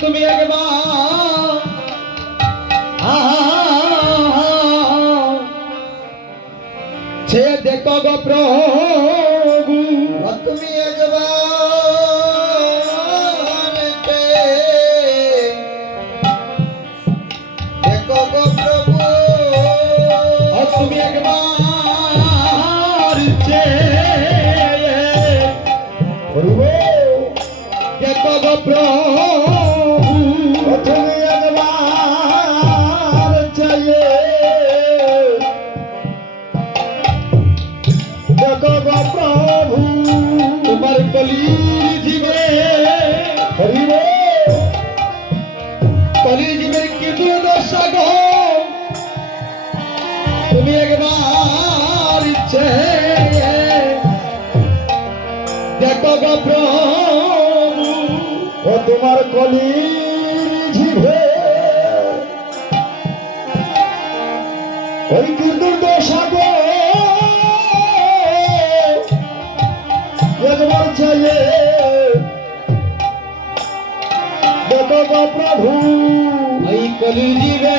তুমি একবার সে দেখো গো প্রভু, তুমি একবার দেখো গো প্রভু, তুমি একবার দেখো গো প্রভু, তুমি একবার দেখো গো প্রভু, তোমার কলির জীবে কলির জীবের কি দুর্দশা গো, তুমি একবার দেখো গো প্রভু, ও তোমার কলির জিভে ওই কি দুর্দশা গো, একবার চাইয়ে দেখো গো প্রভু, এই কলির জীবে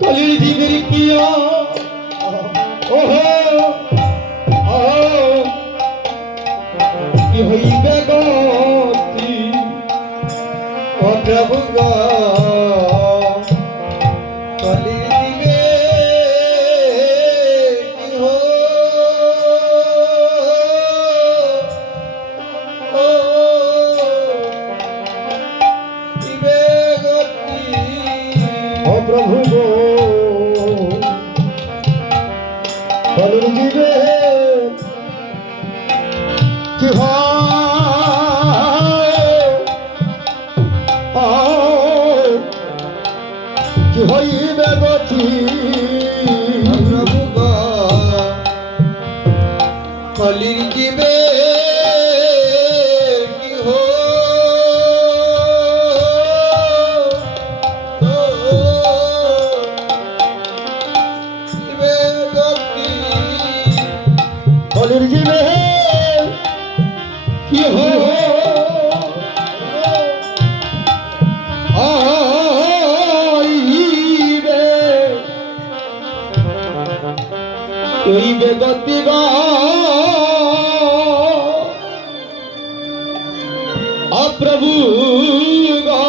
কলির জীবের কি ওহো কি হইবে গতি, ও প্রভু গো কলির দিবে কি হো ও দিবে গতি, ও প্রভু গো কলির দিবে কি কি হইবে গতি, প্রভু গো কলির দিবে কি হো দিবে গতি, কলির দিবে কি হইবে হইবে গতি গো প্রভু গো,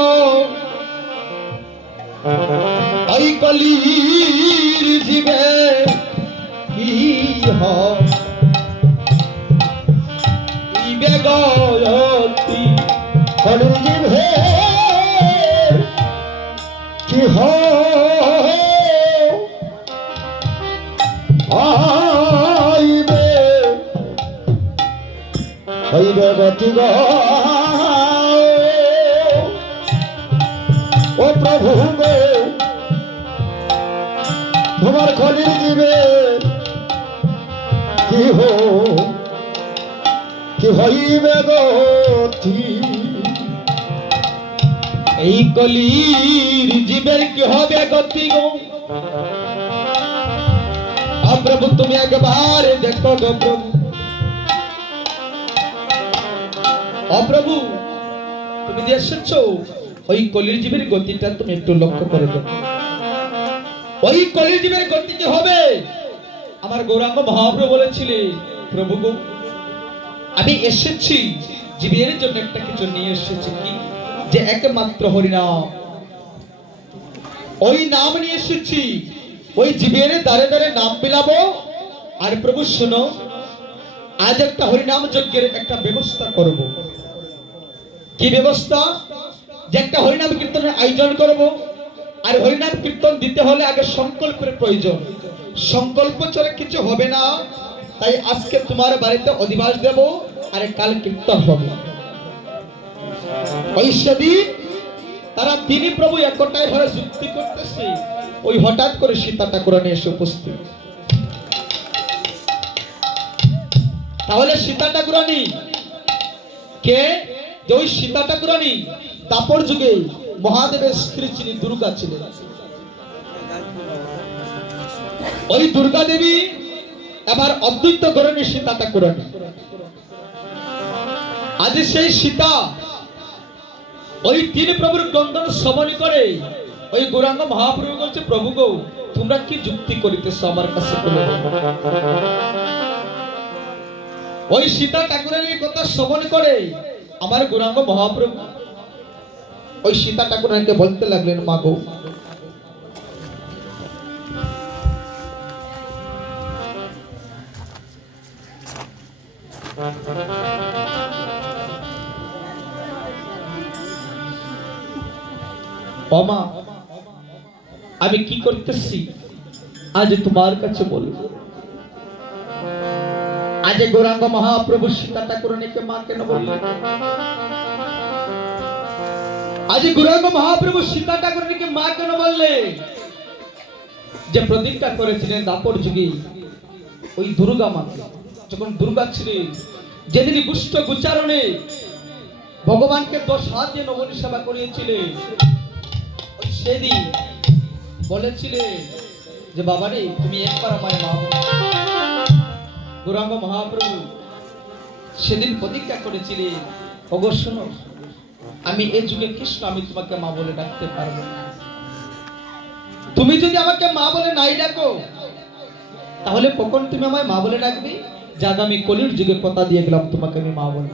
এই কলির জীবে কি হইবে গতি, কলির জিভে কি হইবে হইবে গতি গো, ও প্রভু গো তোমার কলির জিভে কি হইবে গতি, এই কলির জীবের কি হবে গতি গো, প্রভু তুমি একবার দেখো গো প্রভু, প্রভু তুমি যে এসেছো ওই কলির জীবের গতিটা তুমি একটু লক্ষ্য করে দেখো, ওই কলির জীবের গতি কি হবে। আমার গৌরাঙ্গ মহাপ্রভু বলেছিলেন, প্রভু গো আমি এসেছি জীবের জন্য একটা কিছু নিয়ে এসেছি, কি যে একমাত্র হরিনাম, ওই নাম নিয়ে এসেছি, ওই জীবের দ্বারে দ্বারে নাম বিলাবো। আর প্রভু শোনো, আজ একটা হরিনাম যজ্ঞের একটা ব্যবস্থা করব। কি ব্যবস্থা? যে একটা হরিনাম কীর্তনের আয়োজন করব। আর হরিনাম কীর্তন দিতে হলে আগে সংকল্পের প্রয়োজন, সংকল্প ছাড়া কিছু হবে না। তাই আজকে তোমার বাড়িতে অধিবাস দেব, আর কাল কীর্তন হবে। ওই সেদিন তারা তিনি প্রভু একটাই হয়ে যুক্তি করতেছে, ওই হঠাৎ করে সীতা ঠাকুরানী এসে উপস্থিত। তাহলে সীতা ঠাকুরানী কে? যে ওই সীতা ঠাকুরানী দাপর যুগে মহাদেবের স্ত্রী যিনি দুর্গা ছিলেন, ওই দুর্গা দেবী এবার অদ্বৈত গরণী সীতা ঠাকুরানী। আজ সেই সীতা ওই তিন প্রভুর ক্রন্দন শ্রবণ করে ওই গৌরাঙ্গ মহাপ্রভু বলছে, প্রভু গো, তোমরা কি যুক্তি করিতেছ আমার কাছে বলো। ওই সীতা ঠাকুরানীর কথা শ্রবণ করে আমার গৌরাঙ্গ মহাপ্রভু ওই সীতা ঠাকুরানীকে বলতে লাগলেন, মা গো, মা, আমি কি করতেছি আজ তোমার কাছে বলবো। আজ গৌরাঙ্গ মহাপ্রভু সীতা ঠাকুরানীকে মা কেন বললেন? আজ গৌরাঙ্গ মহাপ্রভু সীতা ঠাকুরানীকে মা কেন বললেন? যে প্রতিজ্ঞা করেছিলেন দাপর যুগে ওই দুর্গা মা, যখন দুর্গা ছিলেন, যেদিন গুষ্ঠ গুচারণে ভগবানকে 10 হাত দিয়ে নবনী সেবা করিয়েছিলেন, ওই সেদিন বলেছিলেন যে বাবারে, তুমি একবার আমার মা বলো। গৌরাঙ্গ মহাপ্রভু সেদিন প্রতিজ্ঞা করেছিলেন, ওগো শোনো, আমি এই যুগে কৃষ্ণ, আমি তোমাকে মা বলে ডাকতে পারবো না। তুমি যদি আমাকে মা বলে নাই ডাকো, তাহলে কখন তুমি আমায় মা বলে ডাকবে? যাক, আমি কলির যুগে কথা দিয়ে গেলাম তোমাকে আমি মা বলে।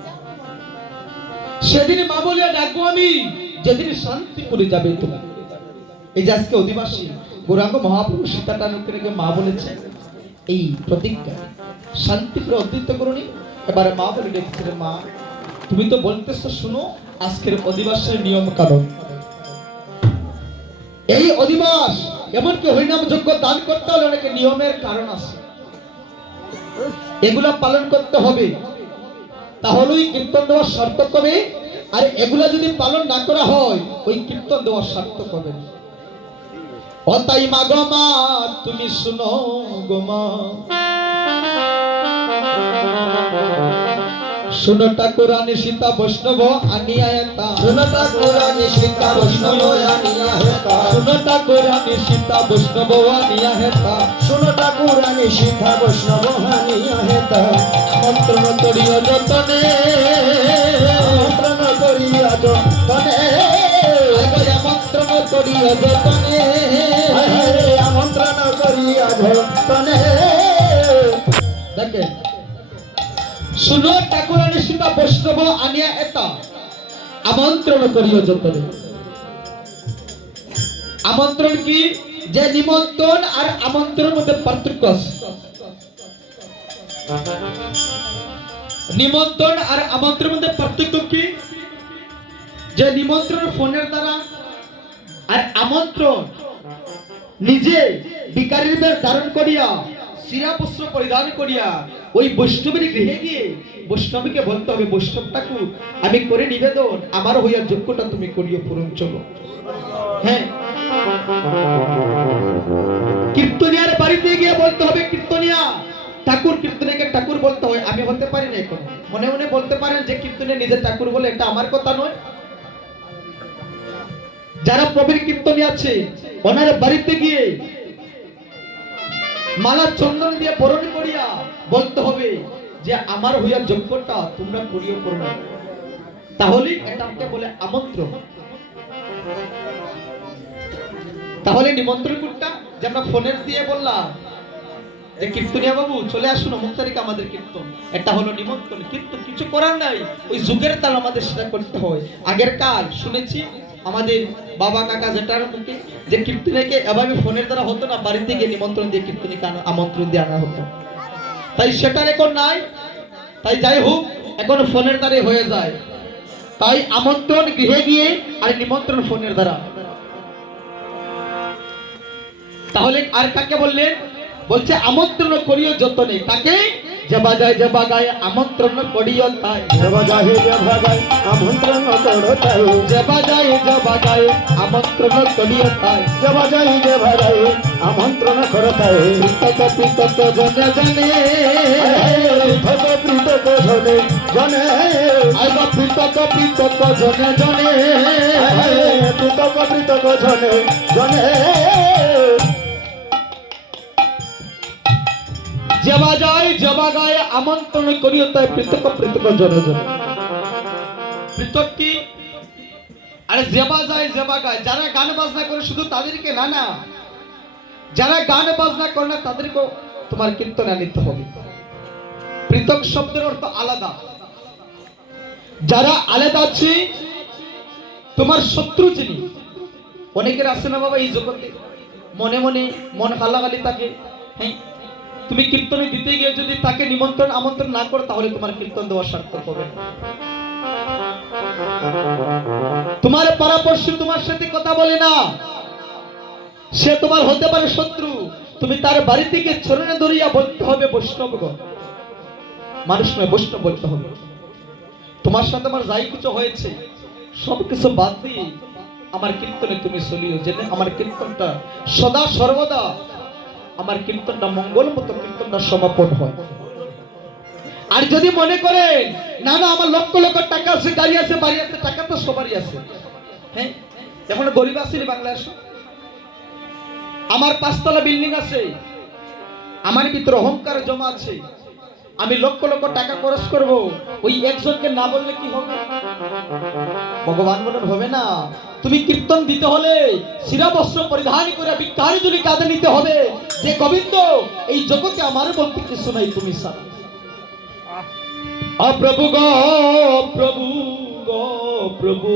সেদিন মা বলিয়া ডাকবো আমি, যেদিন শান্তি করে যাবে তুমি। এই যে আজকে অধিবাসী গৌরাঙ্গ মহাপ্রভু সীতা ঠাকুরানীকে মা বলেছে, এই প্রতিজ্ঞা শান্তি করে অদ্বৈত করুনি। এবারে মা বলে ডেকেছিলেন, মা তুমি তো বলতেছো, শুনো আজকের অধিবাসের নিয়ম কানুন। এই অধিবাস এমনকি হরিনাম যজ্ঞ দান করতে হলে অনেক নিয়মের কারণ আছে, এগুলা পালন করতে হবে, তাহলেই কীর্তন দেওয়ার সার্থক হবে। আর এগুলা যদি পালন না করা হয়, ওই কীর্তন দেওয়ার সার্থক হবে না। অতাই মা গো মা, তুমি শুনো গো মা, শুনো ঠাকুরানী সীতা বৈষ্ণব আনিয়া হেতা, শুনো ঠাকুরানী সীতা বৈষ্ণব আনিয়া হেতা, শুনো ঠাকুরানী সীতা বৈষ্ণব আনিয়া হেতা, শুনো ঠাকুরানী সীতা বৈষ্ণব আনিয়া হেতা, আমন্ত্রণ করিও যতনে, আমন্ত্রণ করিয়া যতনে, আমন্ত্রণ করিও যতনে, আমন্ত্রণ করিয়া যতনে। দেখেন, শুনো ঠাকুরানী সীতা বৈষ্ণব আনিয়া হেতা, আমন্ত্রণ করিও যতনে। আমন্ত্রণ কি? যে নিমন্ত্রণ আর আমন্ত্রণের মধ্যে পার্থক্য আছে। নিমন্ত্রণ আর আমন্ত্রণের মধ্যে পার্থক্য কি? যে নিমন্ত্রণ ফোনের দ্বারা, আর আমন্ত্রণ নিজে ভিখারির বেশ ধারণ করিয়া, শিরা বস্ত্র পরিধান করিয়া ওই বৈষ্ণবের গৃহে গিয়ে বৈষ্ণবীকে বলতে হবে, বৈষ্ণব ঠাকুর আমি করে নিবেদন, আমার হইয়া যোগ্যটা তুমি করিও পূরণ। চলো। হ্যাঁ, কীর্তনিয়ার বাড়িতে গিয়ে বলতে হবে, কীর্তনিয়া ঠাকুর, কীর্তনিয়াকে ঠাকুর বলতে হয়। আমি হতে পারি না এখন, মনে মনে বলতে পারেন যে কীর্তনিয়া নিজে ঠাকুর বলে, এটা আমার কথা নয়। যারা প্রবীর কীর্তনিয়া আছে, ওনার বাড়িতে গিয়ে মালা চন্দন দিয়ে বরণ করিয়া বলতে হবে যে আমার হইয়া যোগ্যটা তোমরা করিও করবে, তাহলে এটাকে বলে আমন্ত্রণ। তাহলে নিমন্ত্রণ কোনটা? যে আমরা ফোনের দিয়ে বললাম যে কীর্তনিয়া বাবু চলে আসুন অমুক তারিখে আমাদের কীর্তন, এটা হলো নিমন্ত্রণ। কিন্তু কিছু করার নাই, ওই যুগের তাল আমাদের সেটা করতে হয়। আগের কাল শুনেছি আমাদের বাবা কাকা জেঠার মুখে যে কীর্তনীকে এভাবে ফোনের দ্বারা হতো না, বাড়িতে গিয়ে নিমন্ত্রণ দিয়ে কীর্তনীকে আমন্ত্রণ দিয়ে আনা হতো। তাই সেটা এখন নাই। তাই যাই হোক, এখন ফোনের দ্বারা হয়ে যায়। তাই আমন্ত্রণ গৃহে গিয়ে আর নিমন্ত্রণ ফোনের দ্বারা। তাহলে আর কাকে বললেন? বলছে আমন্ত্রণ করিও যতনে। কাকে? যে বাজায় যে বাগায় আমন্ত্রণ করিও তাই, যে বাজায় যে বাগায় আমন্ত্রণ করো তাই, যে বাজায় যে বাগায় আমন্ত্রণ করিও তাই, যে বাজায় যে বাগায় আমন্ত্রণ করো তাই। পৃথক পৃথক জনে জনে, পৃথক পৃথক জনে জনে, আইবা পৃথক পৃথক জনে জনে, পৃথক পৃথক জনে জনে। যে বাজায় যে বাগায় আমন্ত্রণ করিও তাই, পৃথক পৃথক জনে জনে। পৃথক কি? আরে জেবা যায় জেবা গায়, যারা গান বাজনা করে শুধু তাদেরকে না, না, যারা গান বাজনা করে না তাদেরকেও তোমার কীর্তনে নিতে হবে। পৃথক শব্দের অর্থ আলাদা। যারা আলাদা আছে, তোমার শত্রু যিনি, অনেকের আছে না বাবা এই জগতে মনে মনে মন গালাগালি থাকে, হ্যাঁ, তুমি কীর্তনে দিতে গিয়ে যদি তাকে নিমন্ত্রণ আমন্ত্রণ না করো তাহলে তোমার কীর্তন দেওয়া সার্থক হবে না। তোমার পরামর্শ তোমার সাথে কথা বলে না, সে তোমার হতে পারে শত্রু, তুমি তার বাড়ি থেকে চরণে ধরিয়া বলতে হবে বৈষ্ণবগণ, মানুষ নয় বৈষ্ণব বলতে হবে। তোমার সাথে আমার যাই কিছু হয়েছে সবকিছু বাদ দিয়ে আমার কীর্তনে তুমি চলিও, জেনে আমার কীর্তনটা সদা সর্বদা, আমার কীর্তনটা মঙ্গল মতো কীর্তনটা সমাপন হয়। আর যদি মনে করেন না না আমার লক্ষ লক্ষ টাকা আছে, গাড়ি আছে, বাড়ি আছে, টাকা তো সবারই আছে, হ্যাঁ, এখন গরিব আছি বাংলাদেশে, আমার 5 তলা বিল্ডিং আছে, আমার ভিতরে অহংকার জমা আছে, আমি লক্ষ লক্ষ টাকা খরচ করব, ওই একজনকে না বললে কি হবে? ভগবান বলেন হবে না। তুমি কীর্তন দিতে হলে শিরা বস্ত্র পরিধান করে ভিক্ষারি যদি কাঁধে নিতে হবে, যে গোবিন্দ এই জগতে আমার বলতে কিছু নাই তুমি ছাড়া। প্রভু গো প্রভু গো প্রভু,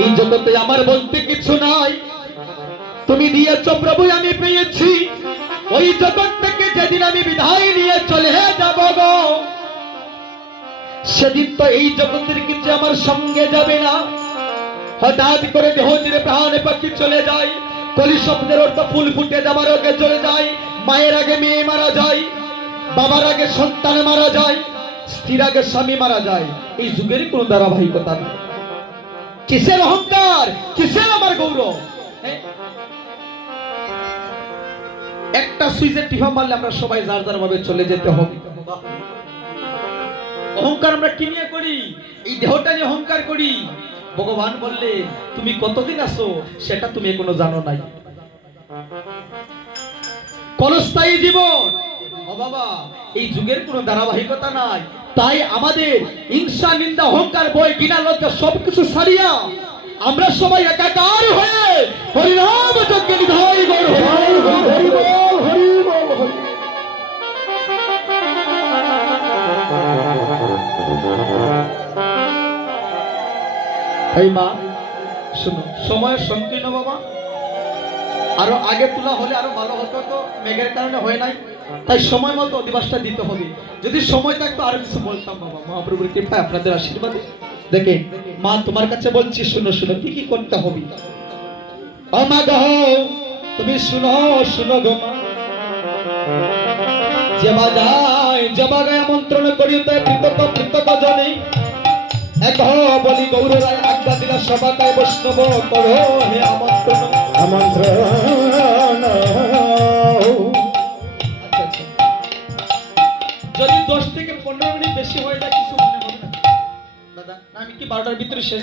এই জগতে আমার বলতে কিছু নাই, তুমি দিয়েছ প্রভু আমি পেয়েছি, ওই জগৎ থেকে যেদিন আমি বিদায় নিয়ে চলে যাব গো, সেদিন তো এই জগতের কিছু আমার সঙ্গে যাবে না। হঠাৎ করে দেহ ছেড়ে প্রাণে পাখি চলে যায়, কলি শব্দের অর্থ ফুল ফুটে যাবার আগে চলে যায়, মায়ের আগে মেয়ে মারা যায়, বাবার আগে সন্তান মারা যায়, স্ত্রীর আগে স্বামী মারা যায়। এই যুগের কোনো ধারাবাহিকতা নেই। কিসের অহংকার, কিসের আমার গৌরব? একটা সুইচের টিপা মারলে আমরা সবাই যার যার ভাবে চলে যেতে হবে। অহংকার আমরা কি নিয়ে করি? এই দেহটা নিয়ে অহংকার করি। ভগবান বললে তুমি কতদিন আছো সেটা তুমি এখনো জানো নাই। ক্ষণস্থায়ী জীবন, ও বাবা, এই যুগের কোনো ধারাবাহিকতা নাই। তাই আমাদের হিংসা নিন্দা অহংকার ভয় ঘৃণা লজ্জা সবকিছু ছাড়িয়া আমরা সবাই একাকার হয়ে হরিনাম যজ্ঞে নিধাই গৌর হরি বল হরি বল হরি বল হরি। এই মা শুনো, সময় সংকীর্ণ বাবা, আরো আগে তোলা হলে আরো ভালো হতো, তো মেঘের কারণে হয় নাই, তাই সময় মতো অধিবাসটা দিতে হবে। যদি সময় থাকতো আরো কিছু বলতাম বাবা, মহাপ্রভুর কৃপায় আপনাদের আশীর্বাদে। দেখে মা তোমার কাছে বলছি, শুনো শুনো কি কি করতে হবে। ও মা গো তুমি শুনো শুনো গো মা, যেবা যায় যেবা গায় আমন্ত্রণ করিতে পৃথক পৃথক জনে এক বলি গৌর রায় আজ্ঞা দিলা সবাকায় বৈষ্ণব করো হে আমন্ত্রণ আমন্ত্রণ। যদি 10 থেকে 15 মিনিট বেশি হয়ে যায় কিছু মনে হবে না দাদা, না আমি কি 12টার ভিতরে শেষ